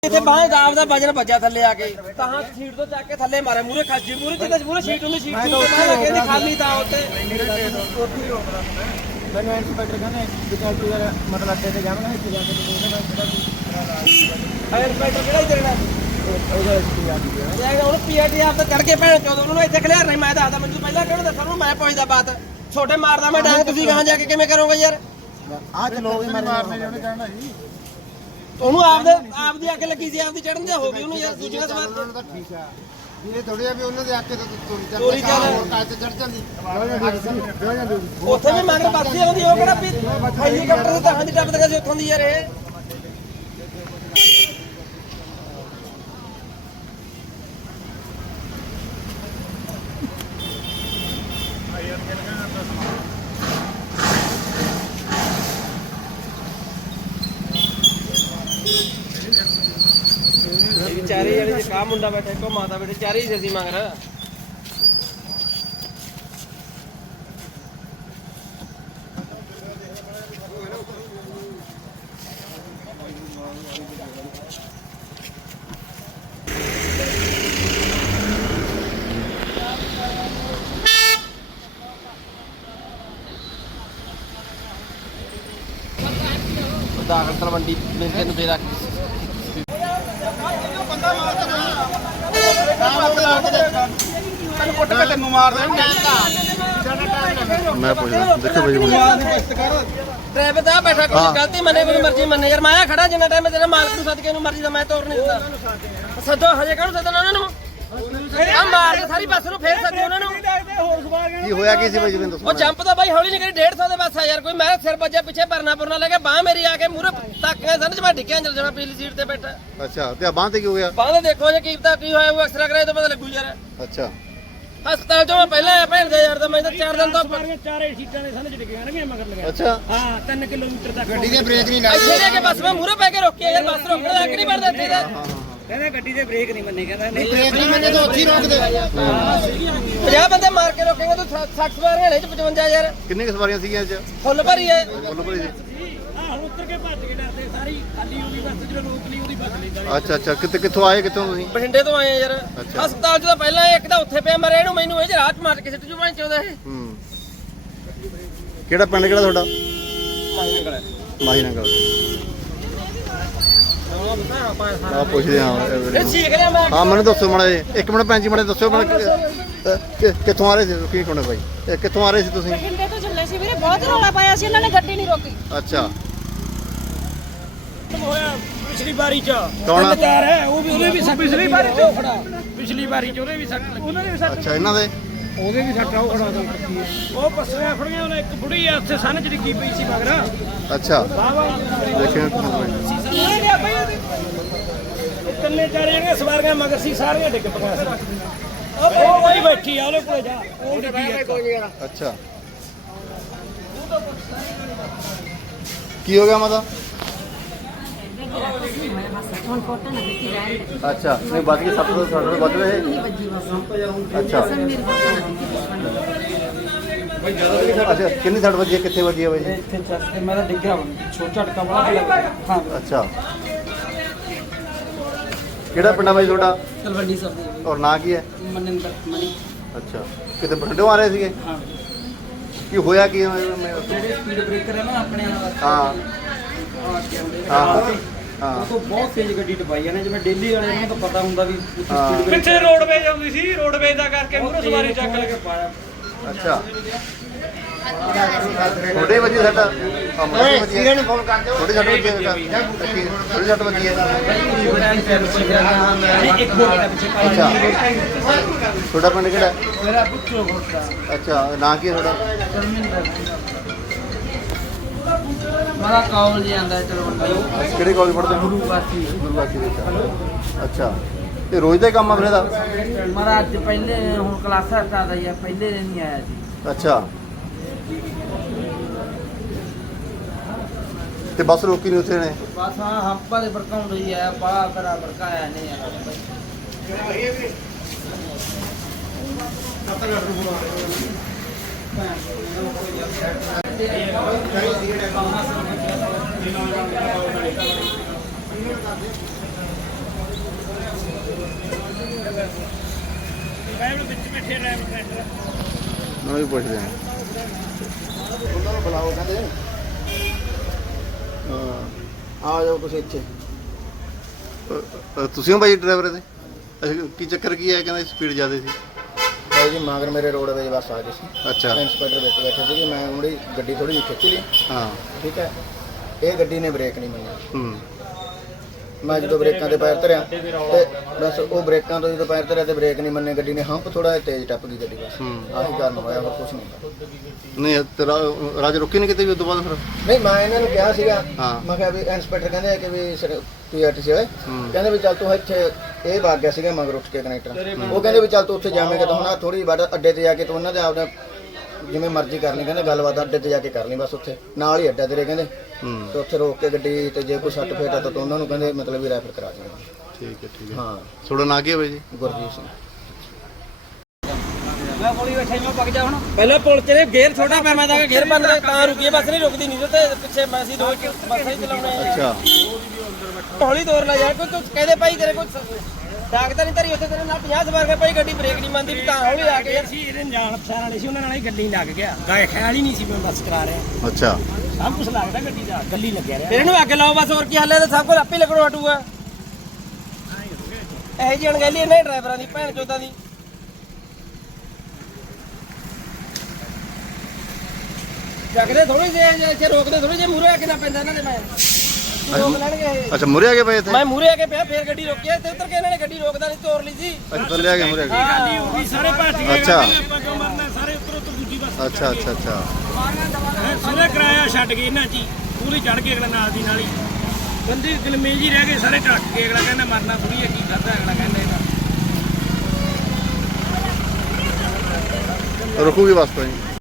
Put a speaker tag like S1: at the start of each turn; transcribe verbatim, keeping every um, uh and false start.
S1: इतने बाएं दाव दा वजन बजा थल्ले आके कहां सीट तो जाके थल्ले मारे मूरे खस्सी मूरे जिते मूरे सीट उन्हें सीट तो लगे दी खाली था होते
S2: मैंने इंस्पेक्टर कहने विकास यार मतलब अड्डे ते जावना है जाके तो
S1: है इंस्पेक्टर केड़ा इधर ना ਉਹ ਪੀਆਰਟੀ ਆਪ ਤਾਂ ਚੜ ਕੇ ਭੈਣ ਚੋਦ ਉਹਨੂੰ ਇੱਥੇ ਖਲਿਆਰ ਨਹੀਂ ਮੈਂ ਦੱਸਦਾ ਮੈਨੂੰ ਪਹਿਲਾਂ ਕਿਹਨੂੰ ਦੱਸਣ ਨੂੰ ਮੈਂ ਪੁੱਛਦਾ ਬਾਤ ਛੋਟੇ ਮਾਰਦਾ ਮੈਂ ਡਾਂਗ ਤੁਸੀਂ ਕਹਾਂ ਜਾ ਕੇ ਕਿਵੇਂ ਕਰੋਗੇ ਯਾਰ
S2: ਆ ਚਲੋ ਵੀ ਮਾਰਨੇ ਨੇ ਉਹਨੇ ਕਹਿਣਾ ਜੀ
S1: ਉਹਨੂੰ ਆਪਦੇ ਆਪਦੀ ਅੱਗ ਲੱਗੀ ਸੀ ਆਪਦੀ ਚੜਨ ਦੇ ਹੋ ਗਈ ਉਹਨੂੰ ਯਾਰ ਦੂਜੀਆਂ ਸਵਾਰ
S2: ਤਾਂ ਠੀਕ ਆ ਇਹ ਥੋੜੀ ਆ ਵੀ ਉਹਨਾਂ ਦੇ ਆਕੇ ਤੋਂ ਤੋਰੀ ਚੱਲ
S1: ਤੋਰੀ ਚੱਲ
S2: ਕਾਹ ਤੇ ਚੜ ਜਾਂਦੀ
S1: ਉੱਥੇ ਵੀ ਮਗਰ ਬੱਸ ਆਉਂਦੀ ਉਹ ਕਿਹੜਾ ਵੀ ਹੈਲੀਕਾਪਟਰ ਤੇ ਤਾਂ ਦੀ ਟੱਪ ਦੇ ਸੀ ਉੱਥੋਂ ਦੀ ਯਾਰ ਇਹ ਚਾਰੇ ਜਿਹੜੇ ਕਾ ਮੁੰਡਾ ਬੈਠਾ ਕੋ ਮਾਤਾ ਬੈਠੇ ਚਾਰੇ ਹੀ ਸੀ ਮਗਰ ਦਾਖਲ ਤਲਵੰਡੀ ਮੇਰੇ ਨੂੰ ਦੇ ਰੱਖ
S3: मैं पूछदा देखो भाई
S1: ड्राइवर दा बैठा कोई गलती मने कोई मर्जी मने यार मैं खड़ा जिन्ना टाइम तेरे मालक ਨੂੰ ਸਦਕੇ ਨੂੰ ਮਰਜ਼ੀ ਦਾ ਮੈਂ ਤੋੜ ਨਹੀਂ ਦਿੰਦਾ ਸੱਦੋ ਹਜੇ ਕਾਹਨੂੰ ਸੱਦਣਾ ਉਹਨਾਂ ਨੂੰ ਆ ਮਾਰ ਕੇ ਸਾਰੀ ਬੱਸ ਨੂੰ ਫੇਰ ਸੱਦੋ ਉਹਨਾਂ ਨੂੰ
S3: की होया की सी भाई जिवें दसो
S1: ਉਹ ਜੰਪ ਤਾਂ ਬਾਈ ਹੌਲੀ ਨਹੀਂ ਕਰੀ ਡੇਢ ਸੌ ਦੇ ਬੱਸ ਆ ਯਾਰ ਕੋਈ ਮੈਂ ਸਿਰ ਵੱਜਿਆ ਪਿੱਛੇ ਭਰਨਾ ਪੁਰਨਾ ਲੈ ਕੇ ਬਾਹ ਮੇਰੀ ਆ ਕੇ ਮੂਰੇ ਤਾਕੀਆਂ ਸਨ ਚ ਮੈਂ ਡਿੱਗਿਆ ਚਲ ਜਾਣਾ ਪਿਛਲੀ ਸੀਟ ਤੇ ਬੈਠਾ
S3: अच्छा ते बांह ते की हो गया
S1: ਬਾਹ ਦੇ ਦੇਖੋ ਜੇ ਕੀ ਪਤਾ ਕੀ ਹੋਇਆ ਉਹ ਐਕਸਰਾ ਕਰਾਏ ਤਾਂ ਪਤਾ ਲੱਗੂ ਯਾਰ
S3: अच्छा
S1: ਹਸਪਤਾਲ ਚੋਂ ਮੈਂ ਪਹਿਲਾਂ ਆਇਆ ਭੈਣ ਦੇ ਯਾਰ ਤਾਂ ਮੈਂ ਤਾਂ ਚਾਰ ਦਿਨ ਤੋਂ
S2: ਚਾਰੇ ਸੀਟਾਂ ਦੇ ਸਾਹਮਣੇ ਡਿੱਗ ਗਏ ਨੇ ਮਗਰ ਲਗਾ
S3: अच्छा
S2: ਹਾਂ ਤਿੰਨ ਕਿਲੋਮੀਟਰ ਤੱਕ ਗੱਡੀ ਦੇ ਬ੍ਰੇਕ ਨਹੀਂ
S1: ਇੱਥੇ ਲੈ ਕੇ ਬੱਸ ਮੈਂ ਮੂਰੇ ਪੈ ਕੇ ਰੋਕਿਆ ਯਾਰ ਬੱਸ ਰੋਕਣ ਲੱਗ ਨਹੀਂ ਵੜਦਾ ਇੱਥੇ ਦਾ
S2: ਕਹਿੰਦਾ ਗੱਡੀ ਦੇ ਬ੍ਰੇਕ ਨਹੀਂ ਮੰਨੇ ਕਹਿੰਦਾ ਨਹੀਂ ਬ੍ਰੇਕ ਨਹੀਂ ਮੰਨੇ ਤਾਂ ਉੱਥੇ ਹੀ ਰੋਕ ਦੇ
S1: ਪੰਜਾਹ ਬੰਦੇ ਮਾਰ ਕੇ ਰੋਕੇਗਾ ਤੂੰ ਸੱਠ ਸਵਾਰੀਆਂ ਨੇ ਚ ਪਚਵੰਜਾ ਯਾਰ
S3: किन्नी की सवारियां सीगियां च
S1: ਫੁੱਲ ਭਰੀ ਹੈ
S3: बोलो भाई जी
S2: ਆਹ ਹੁਣ ਉੱਤਰ ਕੇ ਭੱਜ ਕੇ ਡਰਦੇ ਸਾਰੀ ਖਾਲੀ ਹੋ ਗਈ ਬੱਸ ਜਦੋਂ ਰੋਕ ਲਈ ਉਹਦੀ ਬੱਸ ਲੈਂਦਾ
S3: अच्छा अच्छा कित कित्थों आए कित्थों तुसीं
S1: ਬਠਿੰਡੇ ਤੋਂ ਆਏ ਆ ਯਾਰ
S3: ਅੱਛਾ।
S1: ਹਸਪਤਾਲ ਚ ਤਾਂ ਪਹਿਲਾਂ ਇੱਕ ਤਾਂ ਉੱਥੇ ਪਿਆ ਮਰੇ ਇਹਨੂੰ ਮੈਨੂੰ ਇਹ ਚ ਰਾਤ ਮਾਰ ਕੇ ਸਿੱਟ ਜੂ ਭਾਂ ਚੋਦਾ ਇਹ
S3: हम्म केड़ा पिंड केड़ा ਤੁਹਾਡਾ ਮਾਹੀ ਨਗਰ ਆ ਪੁੱਛਦੇ ਹਾਂ
S1: ਇਹ ਸੀਖ ਲਿਆ ਮੈਂ
S3: ਹਾਂ ਮੈਨੂੰ ਦੱਸੋ ਮਾੜਾ ਜੀ ਇੱਕ ਮਿੰਟ ਭੈਣ ਜੀ ਮਾੜਾ ਦੱਸੋ ਮਾੜਾ ਕਿੱਥੋਂ ਆ ਰਹੇ ਸੀ ਕੀ ਕੋਣੇ ਭਾਈ ਇਹ ਕਿੱਥੋਂ ਆ ਰਹੇ ਸੀ ਤੁਸੀਂ
S4: ਬਠਿੰਡੇ ਤੋਂ ਚੱਲੇ ਸੀ ਵੀਰੇ ਬਹੁਤ ਰੌਲਾ ਪਾਇਆ ਸੀ ਇਹਨਾਂ ਨੇ ਗੱਡੀ ਨਹੀਂ ਰੋਕੀ
S3: ਅੱਛਾ
S2: ਹੋਇਆ ਪਿਛਲੀ ਵਾਰੀ ਚ
S3: ਕੌਣ ਆ?
S2: ਚਾਰ ਹੈ ਉਹ ਵੀ ਉਹਦੇ ਵੀ ਸੱਟ ਪਿਛਲੀ ਵਾਰੀ ਚ ਖੜਾ ਪਿਛਲੀ ਵਾਰੀ ਚ ਉਹਦੇ ਵੀ ਸੱਟ ਲੱਗੀ ਉਹਨਾਂ ਦੇ ਵੀ ਸੱਟ
S3: ਅੱਛਾ ਇਹਨਾਂ ਦੇ
S2: ਉਹਦੇ ਵੀ ਸੱਟ ਆ ਉਹ ਖੜਾ ਉਹ ਪਸਲੀਆਂ ਫੜੀਆਂ ਉਹਨੇ ਇੱਕ ਬੁੜੀ ਆ ਉੱਥੇ ਸੰਨ ਚ ਡਿੱਗੀ ਪਈ ਸੀ ਮਗਰ
S3: ਅੱਛਾ
S2: ਵਾਵਾ
S3: ਦੇਖਿਓ
S2: ਇਹ ਗਿਆ ਬਈ ਉਹਦੇ ਤਿੰਨੇ ਚਾਰੇ ਜਿਹੜੀਆਂ ਸਵਾਰੀਆਂ ਮਗਰ ਸੀ ਸਾਰੀਆਂ ਡਿੱਗ ਪਈਆਂ ਸੀ ਉਹ ਕੋਈ ਬੈਠੀ ਆ ਉਹਦੇ ਕੋਲੇ ਜਾ ਉਹ ਡਿੱਗੀ ਆ
S3: ਅੱਛਾ ਕੀ ਹੋ ਗਿਆ ਮਾਤਾ ਅੱਛਾ ਨਹੀਂ ਵੱਜ ਕੇ ਸੱਤ ਤੋਂ ਸਾਡੇ ਵੱਜ ਰਹੇ ਅੱਛਾ ਅੱਛਾ ਕਿੰਨੀ ਸੱਟ ਵੱਜੀ ਹੈ ਕਿੱਥੇ ਵੱਜੀ ਹੈ ਬਾਈ ਜੀ
S1: ਇੱਥੇ ਚੱਕ ਕੇ ਮੈਂ ਤਾਂ ਡਿੱਗਿਆ ਛੋਟਾ ਝਟਕਾ ਬੜਾ ਲੱਗਾ ਹਾਂ
S3: ਅੱਛਾ ਕਿਹੜਾ ਪਿੰਡ ਹੈ ਬਾਈ ਤੁਹਾਡਾ
S1: ਤਲਵੰਡੀ ਸਾਹਿਬ ਦੀ
S3: ਔਰ ਨਾਂ ਕੀ ਹੈ
S1: ਮਨਿੰਦਰ ਮਨੀ
S3: ਅੱਛਾ ਕਿਤੇ ਬਠਿੰਡੋਂ ਆ ਰਹੇ ਸੀਗੇ
S1: ਹਾਂ
S3: ਕੀ ਹੋਇਆ ਕੀ ਮੈਂ
S1: ਜਿਹੜੇ ਸਪੀਡ ਬ੍ਰੇਕਰ ਹੈ ਨਾ ਆਪਣੇ
S3: ਹਾਂ
S1: ਹਾਂ
S3: ਹਾਂ ਹਾਂ
S1: ਉਹ ਤੋਂ ਬਹੁਤ ਤੇਜ਼ ਗੱਡੀ ਟਪਾਈ ਜਾਂਦੇ ਜਿਵੇਂ ਦਿੱਲੀ ਵਾਲੇ ਨੂੰ ਤਾਂ ਪਤਾ ਹੁੰਦਾ ਵੀ
S3: ਹਾਂ।
S2: ਪਿੱਛੇ ਰੋਡਵੇਜ ਆਉਂਦੀ ਸੀ ਰੋਡਵੇਜ ਦਾ ਕਰਕੇ ਮੂਹਰੇ ਸਵਾਰੀ ਚੱਕ ਲੈ ਕੇ
S1: ਪਾਇਆ
S3: ਅੱਛਾ ਥੋੜੇ ਵਜੇ ਸਾਡਾ ਓਏ ਸੀਰੇ ਨੂੰ ਫੋਨ ਕਰ ਦਿਓ ਥੋੜੇ ਛੱਡ ਵਜੇ ਥੋੜੇ ਛੱਡ ਵਜੇ
S1: ਇੱਕ ਹੋਰ ਦਾ ਪਿੱਛੇ
S3: ਅੱਛਾ ਤੁਹਾਡਾ ਪਿੰਡ ਕਿਹੜਾ
S1: ਮੇਰਾ ਪੁੱਛੋ ਹੋਤਾ
S3: ਅੱਛਾ ਨਾਂ ਕੀ ਹੈ ਤੁਹਾਡਾ
S1: ਮਾਰਾ ਕਾਲਜ ਜਾਂਦਾ ਤਲਵੰਡੀ
S3: ਕਿਹੜੇ ਕਾਲਜ ਪੜ੍ਹਦੇ ਹੋ
S1: ਗੁਰੂਵਾਸੀ
S3: ਗੁਰੂਵਾਸੀ ਦੇ ਵਿੱਚ। ਅੱਛਾ ਇਹ ਰੋਜ਼ ਦਾ ਹੀ ਕੰਮ ਆ ਫਿਰ ਇਹਦਾ
S1: ਮਾਰਾ ਅੱਜ ਪਹਿਲੇ ਹੁਣ ਕਲਾਸਾਂ ਸਟਾਰਟ ਆਈ ਆ ਪਹਿਲੇ ਦਿਨ ਹੀ ਆਇਆ ਸੀ
S3: ਅੱਛਾ ਤੇ ਬੱਸ ਰੋਕੀ ਨਹੀਂ ਉੱਥੇ ਨੇ
S1: ਬਸ ਹਾਂ ਹੰਪਾ ਦੇ ਬਰਕਾਉਂਦੇ ਹੀ ਆ ਬਾਹਰ ਕਰਾ ਬਰਕਾਇਆ ਨਹੀਂ ਆ
S2: ਬੈਠੇ ਡਰਾਈਵਰ ਟਰੈਕਟਰ
S3: ਮੈਂ ਵੀ ਪੁੱਛਦੇ ਹਾਂ
S5: ਉਹਨਾਂ ਨੂੰ ਬੁਲਾਓ ਕਹਿੰਦੇ
S3: ਹਾਂ
S5: ਆ ਜਾਓ ਤੁਸੀਂ ਇੱਥੇ
S3: ਅ- ਅ- ਤੁਸੀਂ ਹੋ ਬਾਈ ਡਰਾਈਵਰ ਇਹਦੇ ਅੱਛਾ ਕੀ ਚੱਕਰ ਕੀ ਹੈ ਕਹਿੰਦਾ ਸਪੀਡ ਜ਼ਿਆਦਾ ਸੀ
S5: ਬਾਈ ਜੀ ਮਗਰ ਮੇਰੇ ਰੋਡਵੇਜ ਬੱਸ ਆ ਗਈ ਸੀ
S3: ਅੱਛਾ
S5: ਇੰਸਪੈਕਟਰ ਵਿੱਚ ਬੈਠੇ ਸੀਗੇ ਮੈਂ ਉਹਦੀ ਗੱਡੀ ਥੋੜੀ ਜਿਹੀ ਖਿੱਚ ਲਈ
S3: ਹਾਂ
S5: ਠੀਕ ਹੈ ਇਹ ਗੱਡੀ ਨੇ ਬ੍ਰੇਕ ਨਹੀਂ ਮੰਨੀ
S3: ਹੂੰ
S5: ਮੈਂ ਜਦੋਂ ਬ੍ਰੇਕਾਂ ਤੇ ਪੈਰ ਧਰਿਆ ਤੇ ਬਸ ਉਹ ਬ੍ਰੇਕਾਂ ਤੋਂ ਜਦੋਂ ਪੈਰ ਧਰਿਆ ਤੇ ਬ੍ਰੇਕ ਨਹੀਂ ਮੰਨੇ ਗੱਡੀ ਨੇ ਹੰਪ ਥੋੜਾ ਜਿਹਾ ਤੇਜ਼ ਟੱਪ ਗਈ ਗੱਡੀ ਬਸ
S3: ਹੂੰ
S5: ਆਹੀ ਕਾਰਨ ਹੋਇਆ ਹੋਰ ਕੁਝ ਨਹੀਂ
S3: ਨਹੀਂ ਤੇਰਾ ਰਾਜ ਰੁਕੀ ਨਹੀਂ ਕਿਤੇ ਵੀ ਉਸ ਤੋਂ ਬਾਅਦ ਫਿਰ
S5: ਨਹੀਂ ਮੈਂ ਇਹਨਾਂ ਨੂੰ ਕਿਹਾ ਸੀਗਾ
S3: ਹਾਂ।
S5: ਮੈਂ ਕਿਹਾ ਵੀ ਇੰਸਪੈਕਟਰ ਕਹਿੰਦੇ ਕਿ ਵੀ ਪੀਆਰਟੀਸੀ ਵਾਲੇ
S3: ਹੂੰ।
S5: ਕਹਿੰਦੇ ਵੀ ਚੱਲ ਤੂੰ ਇੱਥੇ ਇਹ ਵਗ ਗਿਆ ਸੀਗਾ ਮਗਰ ਉੱਠ ਕੇ ਕਨੈਕਟਰ ਉਹ ਕਹਿੰਦੇ ਵੀ ਚੱਲ ਤੂੰ ਉੱਥੇ ਜਾਵੇਂਗਾ ਤਾਂ ਹੁਣ ਥੋੜੀ ਬਾਅਦ ਅੱਡੇ ਤੇ ਜਾ ਕੇ ਤੂੰ ਉਹਨਾਂ ਦੇ ਆਪਦਾ ਜਿਵੇਂ ਮਰਜ਼ੀ ਕਰ ਲਈ ਕਹਿੰਦੇ ਗੱਲਬਾਤ ਅੱਡੇ ਤੇ ਜਾ ਕੇ ਕਰ ਲਈ ਬਸ ਉੱਥੇ ਨਾਲ ਹੀ ਅੱਡਾ ਤੇਰੇ ਕਹਿੰਦੇ
S3: ਹੂੰ
S5: ਤੇ ਉੱਥੇ ਰੋਕ ਕੇ ਗੱਡੀ ਤੇ ਜੇ ਕੋਈ ਸੱਟ ਫੇਟ ਆ ਤਾਂ ਤੂੰ ਉਹਨਾਂ ਨੂੰ ਕਹਿੰਦੇ ਮਤਲਬ ਵੀ ਰੈਫਰ ਕਰਾ ਦੇਣਾ
S3: ਠੀਕ ਹੈ ਠੀਕ ਹੈ
S5: ਹਾਂ
S3: ਤੁਹਾਡਾ ਨਾਂ ਕੀ ਹੈ ਬਾਈ ਜੀ
S5: ਗੁਰਜੀਤ ਸਿੰਘ
S2: ਮੈਂ ਕੋਲੀ ਬੈਠਾ ਮੈਂ ਪੱਕ ਜਾ ਹੁਣ
S1: ਪਹਿਲਾਂ ਪੁਲ ਚ ਗੇਅਰ ਛੋਟਾ ਪਿਆ ਮੈਂ ਤਾਂ ਗੇਅਰ ਬੰਦ ਕਰ ਤਾਂ ਰੁਕੀ ਬੱਸ ਨਹੀਂ ਰੁਕਦੀ ਨਹੀਂ ਤੇ ਪਿੱਛੇ ਮੈਂ ਸੀ ਦੋ ਬੱਸਾਂ ਹੀ ਚਲਾਉਣੇ ਆ
S3: ਅੱਛਾ
S1: ਹੌਲੀ ਤੋਰ ਲੈ ਯਾਰ ਕੋਈ ਤੂੰ ਕਹਦੇ ਭਾਈ ਤੇਰੇ ਕੋਈ ਡਾਕ ਤਾਂ ਨਹੀਂ ਤੇਰੀ ਉੱਥੇ ਤੇਰੇ ਨਾਲ ਪੰਜਾਹ ਸਵਾਰ ਕੇ ਭਾਈ ਗੱਡੀ ਬ੍ਰੇਕ ਨਹੀਂ ਮੰਨਦੀ ਵੀ ਤਾਂ ਹੌਲੀ ਆ ਕੇ ਯਾਰ
S2: ਸੀ ਇਹਦੇ ਜਾਣ ਪਛਾਣ ਵਾਲੇ ਸੀ ਉਹਨਾਂ ਨਾਲ ਹੀ ਗੱਡੀ ਲੱਗ ਗਿਆ ਗਾਇ ਖਿਆਲ ਹੀ ਨਹੀਂ ਸੀ ਮੈਂ ਬੱਸ ਕਰਾ ਰਿਹਾ
S3: ਅੱਛਾ
S2: ਸਭ ਕੁਝ ਲੱਗਦਾ ਗੱਡੀ ਦਾ ਗੱਲੀ ਲੱਗਿਆ ਰਿਹਾ
S1: ਫਿਰ ਇਹਨੂੰ ਅੱਗ ਲਾਓ ਬਸ ਹੋਰ ਕੀ ਹੱਲ ਹੈ ਤਾਂ ਸਭ ਕੁਝ ਆਪੇ ਲੱਗਣੋਂ ਹਟੂਗਾ ਇਹੋ ਜਿਹੀ ਅਣਗਹਿਲੀ ਇਹਨਾਂ ਡਰਾਈਵਰਾਂ ਦੀ ਭੈਣ ਚੋਦਾਂ ਦੀ ਜਗਦੇ ਥੋੜੀ ਜੇ ਇੱਥੇ ਰੋਕਦੇ ਥੋੜੀ ਜੇ ਮੂਹਰੇ ਆ ਕੇ ਨਾ ਪੈਂਦਾ ਇਹਨਾਂ ਦੇ ਮੈਂ ਰੋਕ ਲੈਣਗੇ ਇਹ।
S3: ਅੱਛਾ ਮੁਰੇ ਆ ਗਏ ਬਾਈ ਇੱਥੇ
S1: ਮੈਂ ਮੂਹਰੇ ਆ ਕੇ ਪਿਆ ਫੇਰ ਗੱਡੀ ਰੋਕੀ ਤੇ ਉੱਤਰ ਕੇ ਇਹਨਾਂ ਨੇ ਗੱਡੀ ਰੋਕਦਾ ਨਹੀਂ ਤੋਰ ਲਈ ਸੀ
S3: ਅੱਛਾ ਥੱਲੇ ਆ ਗਏ ਮੁਰੇ ਆ ਗਏ
S2: ਗੱਡੀ ਹੋ ਗਈ ਸਾਰੇ ਭੱਜ ਗਏ
S3: ਅੱਛਾ।
S2: ਆਪਾਂ ਕਿਉਂ ਮਰਨਾ ਸਾਰੇ ਉੱਤਰੋਂ ਤੋਂ ਦੂਜੀ ਬੱਸ
S3: ਅੱਛਾ ਅੱਛਾ ਅੱਛਾ
S2: ਸਾਰੇ ਕਿਰਾਇਆ ਛੱਡ ਗਏ ਇਹਨਾਂ ਜੀ ਪੂਰੀ ਚੜ ਕੇ ਅਗਲਾ ਨਾਲ ਦੀ ਨਾਲ ਹੀ ਬੰਦੇ ਗਲਮੇਜ ਹੀ ਰਹਿ ਗਏ ਸਾਰੇ ਟੱਕ ਕੇ ਅਗਲਾ ਕਹਿੰਦਾ ਮਰਨਾ ਥੋੜੀ ਹੈ ਕੀ ਕਰਦਾ ਅਗਲਾ ਕਹਿੰਦਾ ਇਹਦਾ
S3: ਰੁਕੂਗੀ ਬਸ ਤਾਂ ਜੀ